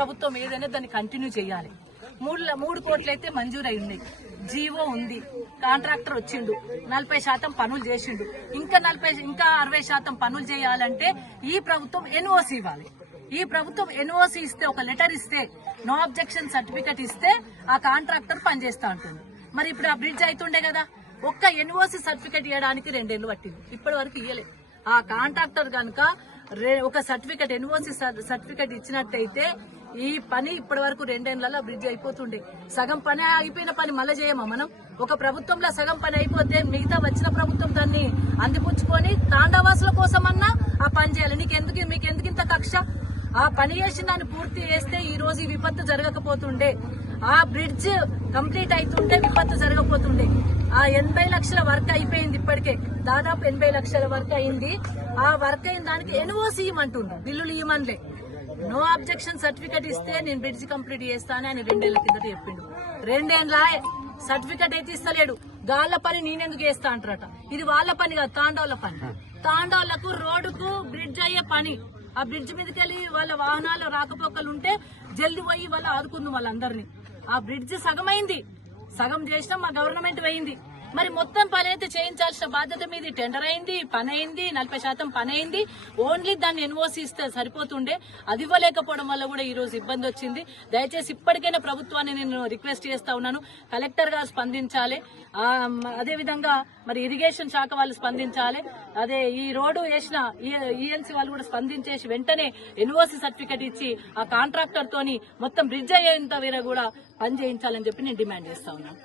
ప్రభుత్వం ఏదైనా దాన్ని కంటిన్యూ చేయాలి. 3 కోట్లు అయితే మంజూరై ఉన్నాయి, జీవో ఉంది, కాంట్రాక్టర్ వచ్చిండు, 40% పనులు చేసిండు. ఇంకా 60% పనులు చేయాలంటే ఈ ప్రభుత్వం ఎన్ఓసి ఇవ్వాలి. ఈ ప్రభుత్వం ఎన్ఓసి ఇస్తే, ఒక లెటర్ ఇస్తే, నో అబ్జెక్షన్ సర్టిఫికెట్ ఇస్తే ఆ కాంట్రాక్టర్ పనిచేస్తా ఉంటుంది. మరి ఇప్పుడు ఆ బ్రిడ్జ్ అవుతుండే కదా, ఒక్క ఎన్ఓసి సర్టిఫికెట్ ఇవ్వడానికి 2 ఏళ్లు పట్టింది, ఇప్పటి వరకు ఇవ్వలేదు. ఆ కాంట్రాక్టర్ కనుక ఒక సర్టిఫికెట్, ఎన్ఓసి సర్టిఫికెట్ ఇచ్చినట్టయితే ఈ పని ఇప్పటి వరకు 2 ఏళ్లలో బ్రిడ్జ్ అయిపోతుండే. సగం పని అయిపోయిన పని మళ్ళీ చేయమా మనం? ఒక ప్రభుత్వంలో సగం పని అయిపోతే మిగతా వచ్చిన ప్రభుత్వం దాన్ని అందిపుచ్చుకొని తాండావాసుల కోసమన్నా ఆ పని చేయాలి. మీకెందుకు ఇంత కక్ష? ఆ పని చేసిన దాన్ని పూర్తి చేస్తే ఈ రోజు ఈ విపత్తు జరగకపోతుండే, ఆ బ్రిడ్జ్ కంప్లీట్ అవుతుంటే విపత్తు జరగకపోతుండే. ఆ 80 లక్షల వర్క్ అయిపోయింది, ఇప్పటికే దాదాపు 80 లక్షల వర్క్ అయింది. ఆ వర్క్ అయిన దానికి ఎన్ఓసి ఇవ్వమంటుండ్రు, బిల్లులు ఇవ్వమనిలే. నో అబ్జెక్షన్ సర్టిఫికెట్ ఇస్తే నేను బ్రిడ్జ్ కంప్లీట్ చేస్తానని ఆయన 2 ఏళ్ల కిందట చెప్పిండు. 2 ఏళ్ల సర్టిఫికెట్ అయితే ఇస్తలేడు. గాళ్ల పని నేనెందుకు చేస్తా అంటారట. ఇది వాళ్ళ పని కాదు, తాండవుల పని. తాండవులకు రోడ్డుకు బ్రిడ్జ్ అయ్యే పని. ఆ బ్రిడ్జ్ మీదకి వెళ్ళి వాళ్ళ వాహనాలు రాకపోకలు ఉంటే జల్దీ పోయి వాళ్ళు ఆదుకుందాం వాళ్ళందరినీ. ఆ బ్రిడ్జ్ సగమైంది, సగం చేసినా మా గవర్నమెంట్ పోయింది. మరి మొత్తం పని అయితే చేయించాల్సిన బాధ్యత మీది. టెండర్ అయింది, పని అయింది, 40% పని అయింది. ఓన్లీ దాన్ని ఎన్ఓసి ఇస్తే సరిపోతుండే. అది ఇవ్వలేకపోవడం వల్ల కూడా ఈ రోజు ఇబ్బంది వచ్చింది. దయచేసి ఇప్పటికైనా ప్రభుత్వాన్ని నేను రిక్వెస్ట్ చేస్తా ఉన్నాను, కలెక్టర్ గారు స్పందించాలి. అదేవిధంగా మరి ఇరిగేషన్ శాఖ వాళ్ళు స్పందించాలి. అదే ఈ రోడ్డు వేసిన ఈఎన్సీ వాళ్ళు కూడా స్పందించేసి వెంటనే ఎన్ఓసి సర్టిఫికెట్ ఇచ్చి ఆ కాంట్రాక్టర్ తోని మొత్తం బ్రిడ్జ్ అయ్యేంత వేరే కూడా పని చేయించాలని చెప్పి నేను డిమాండ్ చేస్తా ఉన్నాను.